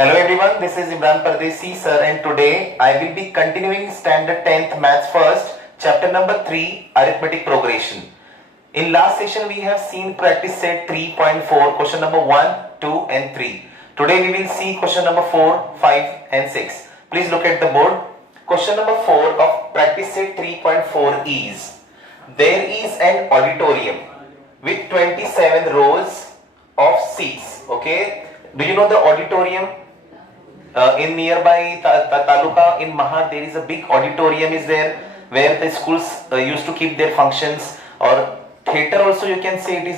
Hello everyone, this is Imran Pardesi sir and today I will be continuing standard 10th maths first chapter number 3 arithmetic progression. In last session we have seen practice set 3.4 question number 1, 2 and 3. Today we will see question number 4, 5 and 6. Please look at the board. Question number 4 of practice set 3.4 is there is an auditorium with 27 rows of seats. Okay, do you know the auditorium? In nearby taluka in Mahad there is a big auditorium is there where the schools used to keep their functions, or theater also you can say it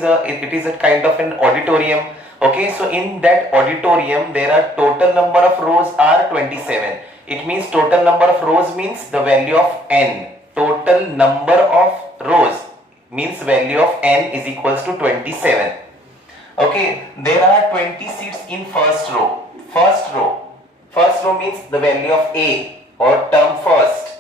is a kind of an auditorium. Okay, so in that auditorium there are total number of rows are 27. It means total number of rows means the value of n. Total number of rows means value of n is equals to 27. Okay, there are 20 seats in first row. First row means the value of A or term first.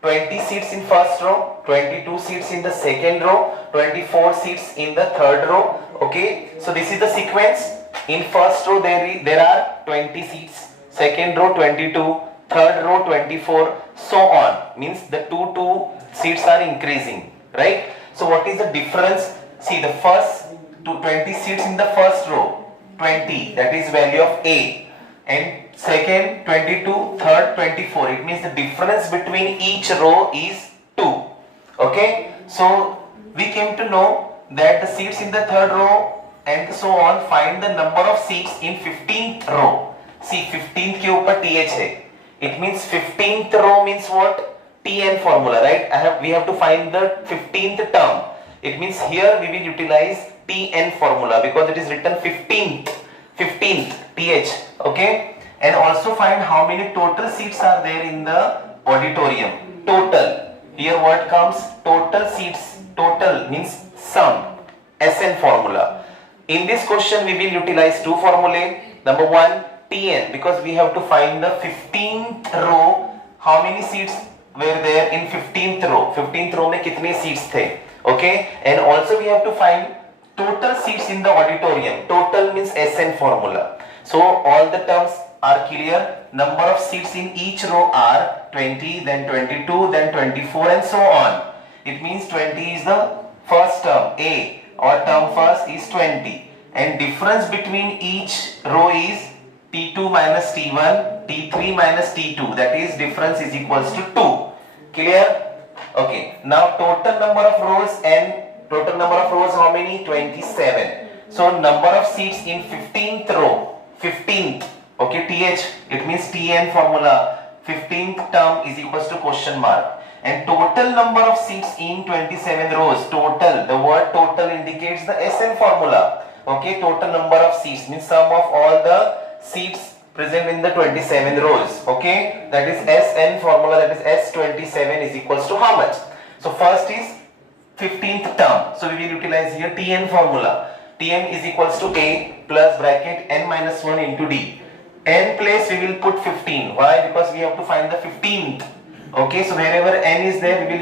20 seats in first row, 22 seats in the second row, 24 seats in the third row. Okay, so this is the sequence. In first row there are 20 seats, second row 22, third row 24, so on. Means the two seats are increasing, right? So what is the difference? See, the first 20 seats in the first row, 20, that is value of A, and second 22, third 24. It means the difference between each row is 2. Okay, so we came to know that the seats in the third row and so on. Find the number of seats in 15th row. See, 15th के ऊपर TH है. It means 15th row means what? TN formula, right? We have to find the 15th term. It means here we will utilize TN formula because it is written 15th TH. Okay, and also find how many total seats are there in the auditorium. Total, here what comes? Total seats. Total means sum, SN formula. In this question we will utilize two formulae. Number one, TN, because we have to find the 15th row. How many seats were there in 15th row? 15th row में कितने seats थे? Okay, and also we have to find total seats in the auditorium. Total means SN formula. So all the terms are clear. Number of seats in each row are 20, then 22, then 24 and so on. It means 20 is the first term, A, or term first is 20. And difference between each row is T2 minus T1, T3 minus T2. That is difference is equals to 2. Clear? Okay. Now total number of rows and total number of rows how many? 27. So number of seats in 15th row, 15th, okay, TH, it means TN formula, 15th term is equals to question mark. And total number of seats in 27 rows, total, the word total indicates the SN formula. Okay, total number of seats means sum of all the seats present in the 27 rows. Okay, that is SN formula, that is S27 is equals to how much? So first is 15th term. So we will utilize here TN formula. Tn is equals to A plus bracket n minus 1 into D. N place we will put 15. Why? Because we have to find the 15th. Okay, so wherever n is there, we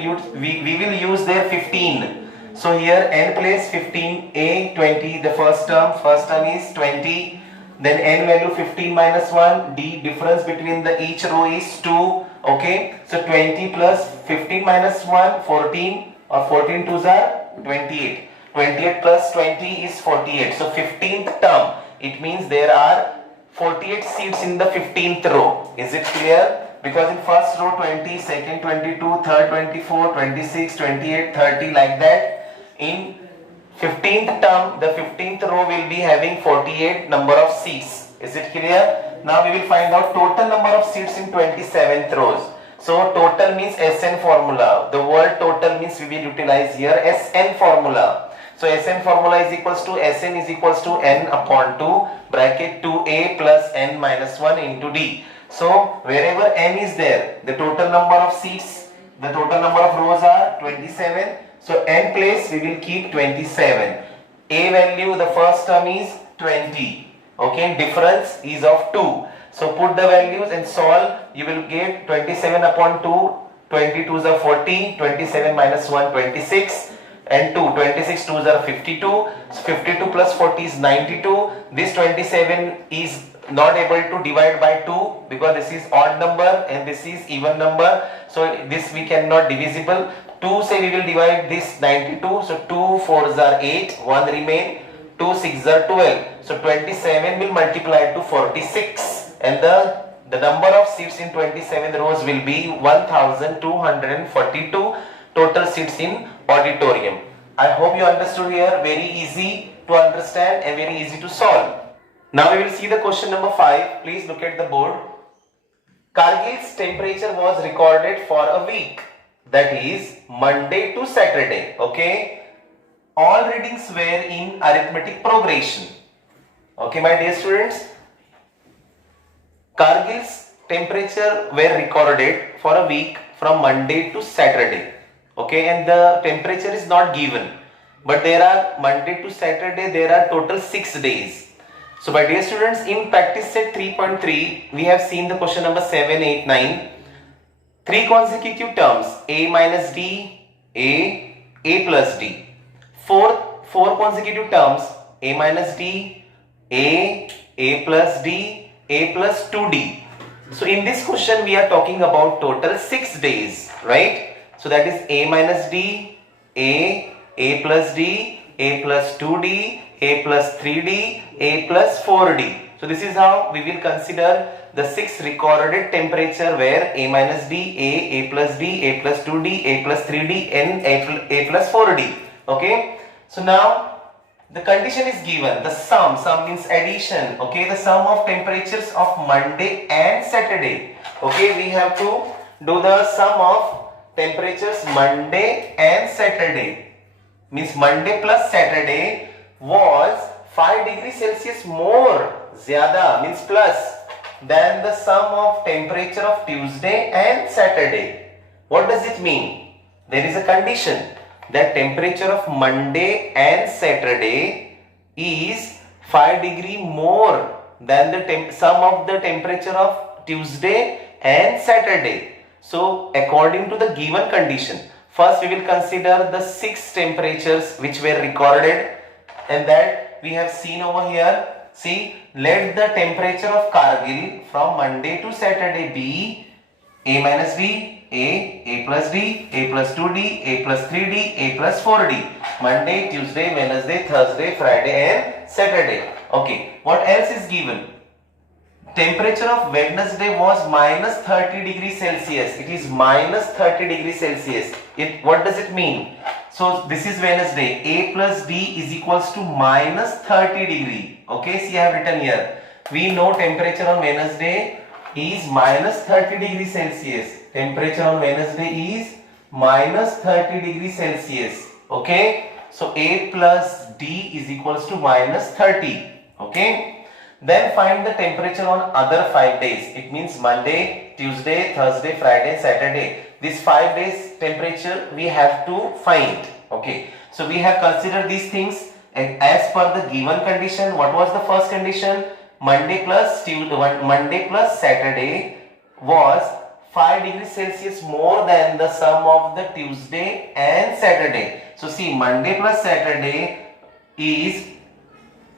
will use there 15. So here n place 15, A 20, the first term is 20. Then n value 15 minus 1, D difference between the each row is 2. Okay, so 20 plus 15 minus 1, 14, or 14 twos are 28. 28 plus 20 is 48. So 15th term, it means there are 48 seats in the 15th row. Is it clear? Because in first row 20, second 22, third 24, 26, 28, 30 like that. In 15th term, the 15th row will be having 48 number of seats. Is it clear? Now we will find out total number of seats in 27th rows. So total means SN formula. The word total means we will utilize here SN formula. So SN formula is equals to SN is equals to n upon 2 bracket 2A plus n minus 1 into D. So wherever n is there, the total number of seats, the total number of rows are 27. So n place we will keep 27. A value, the first term is 20. Okay, difference is of 2. So put the values and solve. You will get 27 upon 2. 22 is 40. 27 minus 1, 26. And 2, 26 2s are 52. 52 plus 40 is 92. This 27 is not able to divide by 2 because this is odd number and this is even number. So this we cannot divisible. 2 say we will divide this 92. So 2 4s are 8, 1 remain. 2 6s are 12. So 27 will multiply to 46 and the number of seats in 27 rows will be 1242 total seats in auditorium. I hope you understood here. Very easy to understand and very easy to solve. Now we will see the question number 5. Please look at the board. Kargil's temperature was recorded for a week, that is Monday to Saturday. Okay. All readings were in arithmetic progression. Okay, my dear students. Kargil's temperature were recorded for a week from Monday to Saturday. Okay, and the temperature is not given, but there are Monday to Saturday, there are total 6 days. So my dear students, in practice set 3.3, we have seen the question number 7, 8, 9. 3 consecutive terms, a minus d, a plus d. 4 consecutive terms, a minus d, a plus d, a plus 2d. So in this question, we are talking about total 6 days, right? So that is a minus d, a plus d, a plus 2d, a plus 3d, a plus 4d. So this is how we will consider the 6 recorded temperature where a minus d, a plus d, a plus 2d, a plus 3d and a plus 4d. Okay. So now the condition is given, the sum means addition. Okay, the sum of temperatures of Monday and Saturday. Okay, we have to do the sum of temperatures Monday and Saturday. Means Monday plus Saturday was 5 degrees Celsius more, zyada means plus, than the sum of temperature of Tuesday and Saturday. What does it mean? There is a condition that temperature of Monday and Saturday is 5 degree more than the sum of the temperature of Tuesday and Saturday. So according to the given condition, first we will consider the 6 temperatures which were recorded, and that we have seen over here. See, let the temperature of Kargil from Monday to Saturday be a minus d, a plus d, a plus 2d, a plus 3d, a plus 4d. Monday, Tuesday, Wednesday, Thursday, Friday and Saturday. Okay, what else is given? Temperature of Wednesday was minus 30 degrees Celsius. It is minus 30 degrees Celsius. What does it mean? So this is Wednesday. A plus d is equals to minus 30 degree. Okay, see I have written here. We know temperature on Wednesday is minus 30 degrees Celsius. Temperature on Wednesday is minus 30 degrees Celsius. Okay, so A plus D is equals to minus 30. Okay. Then find the temperature on other 5 days. It means Monday, Tuesday, Thursday, Friday, Saturday. These 5 days temperature we have to find. Okay. So we have considered these things as per the given condition. What was the first condition? Monday plus Saturday was 5 degrees Celsius more than the sum of the Tuesday and Saturday. So see, Monday plus Saturday is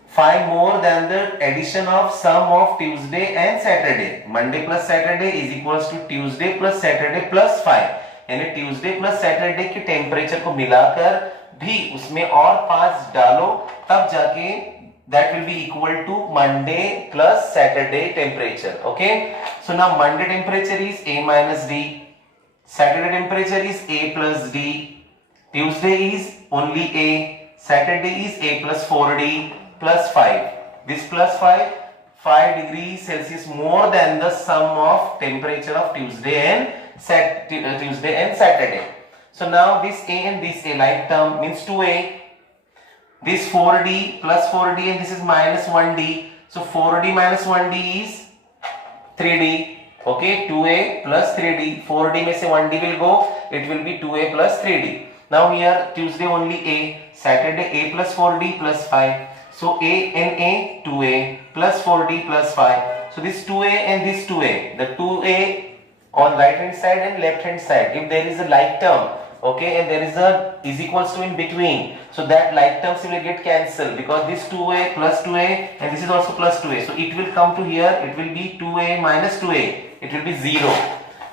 5 more than the addition of sum of Tuesday and Saturday. Monday plus Saturday is equals to Tuesday plus Saturday plus 5. यानी Tuesday plus Saturday की temperature को मिलाकर भी उसमें और 5 डालो, तब जाके that will be equal to Monday plus Saturday temperature. Okay. So now Monday temperature is A minus D. Saturday temperature is A plus D. Tuesday is only A. Saturday is A plus 4D. Plus 5. This plus 5 degrees Celsius more than the sum of temperature of Tuesday and Saturday. So now this A and this A like term means 2A. This 4D plus 4D and this is minus 1D. So 4D minus 1D is 3D. Okay, 2A plus 3D. 4D में से 1D will go. It will be 2A plus 3D. Now here Tuesday only A. Saturday A plus 4D plus 5. So A and A, 2A plus 4D plus 5. So this 2A and this 2A, the 2A on right hand side and left hand side, if there is a like term, okay, and there is a is equals to in between, so that like terms will get cancelled because this 2a plus 2a and this is also plus 2a, so it will come to here, it will be 2a minus 2a, it will be 0.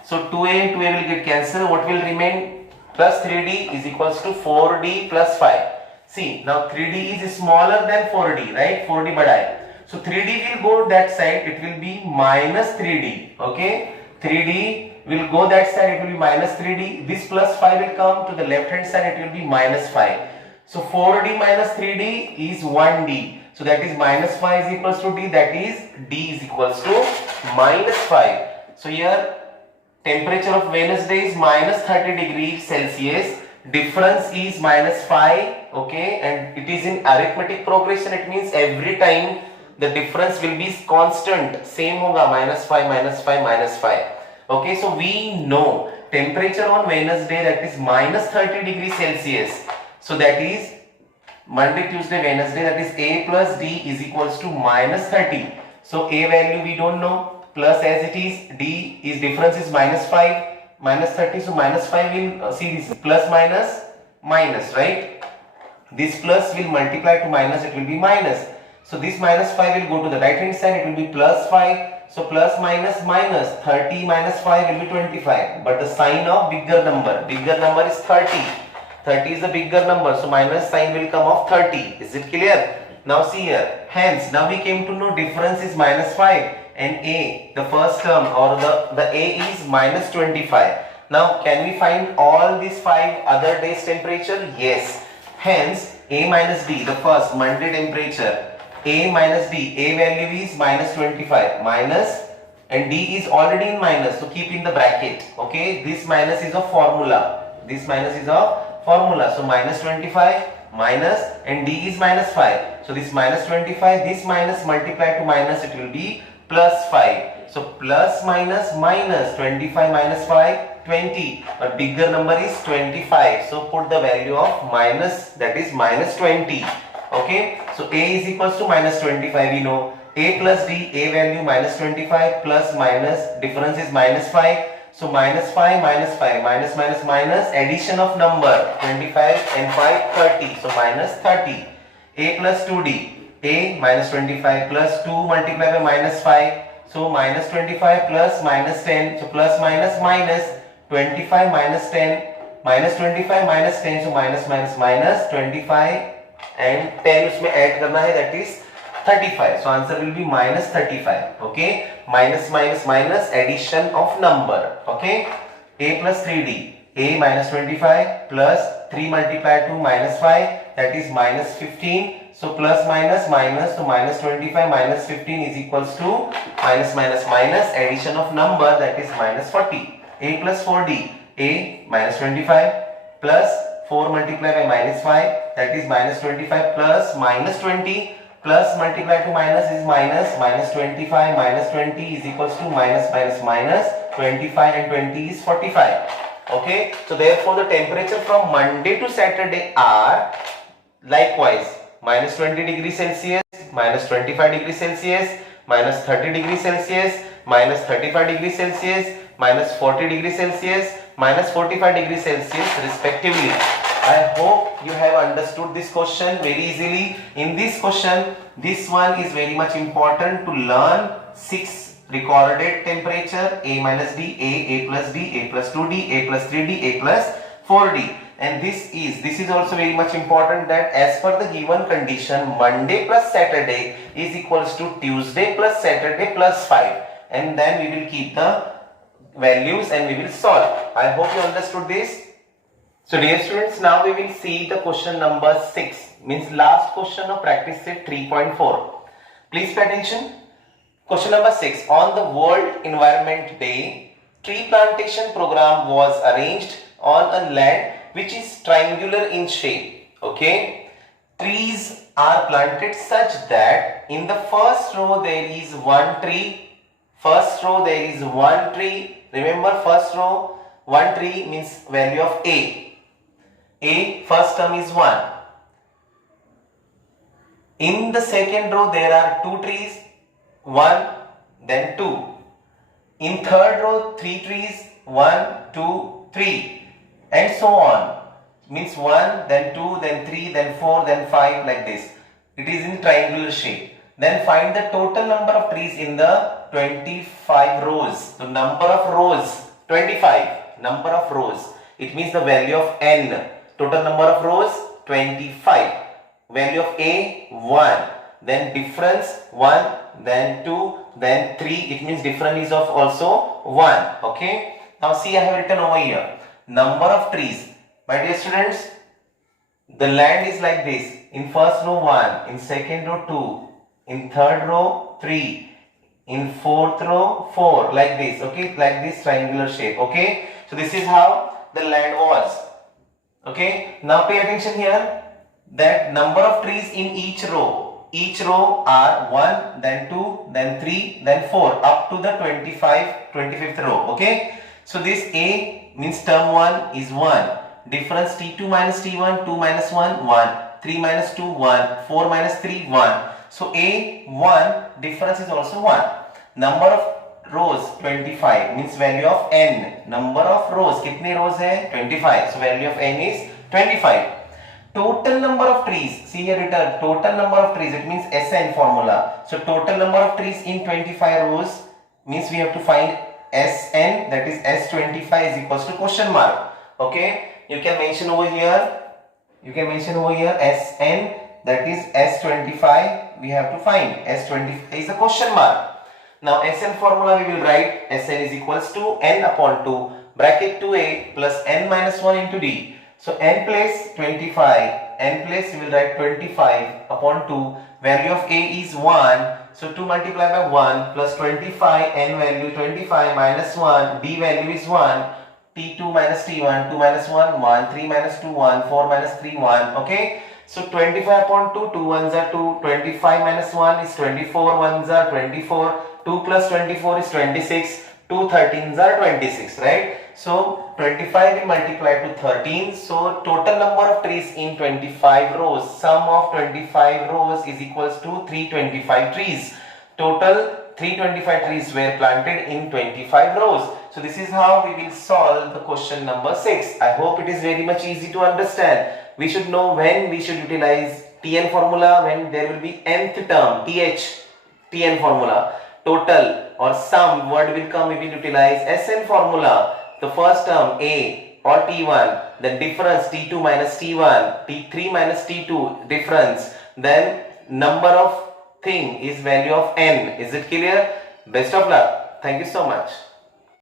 So 2a and 2a will get cancelled. What will remain? Plus 3d is equals to 4d plus 5. See, now 3d is smaller than 4d, right? 4d bada hai. So 3d will go that side, it will be minus 3d, okay? 3d will go that side, it will be minus 3d. This plus 5 will come to the left hand side, it will be minus 5. So 4d minus 3d is 1d. So that is minus 5 is equals to d, that is d is equals to minus 5. So here temperature of Wednesday is minus 30 degrees Celsius. Difference is minus 5, okay, and it is in arithmetic progression. It means every time the difference will be constant, same hoga, minus 5, minus 5, minus 5. Okay, so we know temperature on Wednesday, that is minus 30 degrees Celsius. So that is Monday, Tuesday, Wednesday, that is a plus d is equals to minus 30. So a value we don't know, plus as it is, d is difference is minus 5, minus 30, so minus 5 will see this plus minus minus, right? This plus will multiply to minus, it will be minus. So this minus 5 will go to the right hand side, it will be plus 5. So plus minus minus, 30 minus 5 will be 25. But the sign of bigger number is 30. 30 is the bigger number, so minus sign will come of 30. Is it clear? Now see here, hence now we came to know difference is minus 5 and a, the first term or the a is minus 25. Now can we find all these 5 other days temperature? Yes. Hence a minus d, the first Monday temperature, a minus d, a value is minus 25, minus, and d is already in minus, so keep in the bracket, okay? This minus is a formula, this minus is a formula, so minus 25 minus, and d is minus 5, so this minus 25, this minus multiplied to minus, it will be plus 5. So plus minus minus, 25 minus 5, 20, but bigger number is 25, so put the value of minus, that is minus 20. Okay, so a is equals to minus 25, we know. A plus d, a value minus 25 plus minus, difference is minus 5. So minus 5 minus 5, minus minus minus, addition of number 25 and 5, 30. So minus 30. A plus 2d, a minus 25 plus 2 multiplied by minus 5. So minus 25 plus minus 10. So plus minus minus, 25 minus 10, minus 25 minus 10. So minus minus minus, 25 and 10 उसमें add करना है, that is 35. So answer will be minus 35. Okay, minus minus minus, addition of number. Okay, a plus 3d, a minus 25 plus 3 multiplied to minus 5, that is minus 15. So plus minus minus, so minus 25 minus 15 is equals to minus minus minus, addition of number, that is minus 40. A plus 4d, a minus 25 plus 4 multiplied by minus 5, that is minus 25 plus minus 20, plus multiplied to minus is minus, minus 25 minus 20 is equals to minus minus minus, 25 and 20 is 45. Okay, so therefore the temperature from Monday to Saturday are likewise minus 20 degrees Celsius, minus 25 degrees Celsius, minus 30 degrees Celsius, minus 35 degrees Celsius, minus 40 degrees Celsius, minus 45 degrees Celsius respectively. I hope you have understood this question very easily. In this question, this one is very much important to learn 6 recorded temperature, a minus d, a plus d, a plus 2d, a plus 3d, a plus 4d. And this is also very much important that as per the given condition, Monday plus Saturday is equals to Tuesday plus Saturday plus 5. And then we will keep the values and we will solve. I hope you understood this. So dear students, now we will see the question number 6, means last question of practice set 3.4. Please pay attention. Question number 6. On the World Environment Day, tree plantation program was arranged on a land which is triangular in shape. Okay, trees are planted such that in the first row there is one tree. First row there is one tree. Remember, first row one tree means value of a. A first term is 1. In the second row there are 2 trees, 1 then 2. In third row 3 trees, 1, 2, 3. and so on. Means 1, then 2, then 3, then 4, then 5, like this. It is in triangular shape. Then find the total number of trees in the 25 rows. The number of rows, 25. Number of rows. It means the value of n. Total number of rows, 25. Value of A, 1. Then difference, 1, then 2, then 3. It means difference is of also 1. Okay. Now see, I have written over here. Number of trees. My dear students, the land is like this. In first row 1, in second row 2, in third row 3, in fourth row 4, like this. Okay, like this triangular shape. Okay, so this is how the land was. Okay, now pay attention here, that number of trees in each row. Each row are 1, then 2, then 3, then 4, up to the 25th row. Okay, so this A means term 1 is 1. Difference T2 minus T1, 2 minus 1, 1, 3 minus 2, 1, 4 minus 3, 1. So A, 1, difference is also 1. Number of rows, 25, means value of n. Number of rows, कितने rows है? 25. So value of n is 25. Total number of trees, see here written, total number of trees, it means Sn formula. So total number of trees in 25 rows means we have to find Sn, that is S25 is equals to question mark. Okay. You can mention over here, Sn, that is S25, we have to find. S25 is a question mark. Now Sn formula we will write, Sn is equals to n upon 2, bracket 2a plus n minus 1 into d. So n place 25, n place we will write 25 upon 2, value of a is 1. So 2 multiplied by 1 plus 25, n value 25 minus 1, d value is 1. T2 minus T1, 2 minus 1, 1, 3 minus 2, 1, 4 minus 3, 1. Okay. So 25 upon 2, 2 ones are 2, 25 minus 1 is 24, ones are 24, 2 plus 24 is 26, 2 13s are 26, right? So 25 we multiply to 13, so total number of trees in 25 rows, sum of 25 rows is equals to 325 trees. Total 325 trees were planted in 25 rows. So this is how we will solve the question number 6. I hope it is very much easy to understand. We should know when we should utilize Tn formula, when there will be nth term, Tn formula. Total or sum word will come, we will utilize Sn formula. The first term A or T1, then difference T2 minus T1, T3 minus T2 difference, then number of thing is value of n. Is it clear? Best of luck. Thank you so much.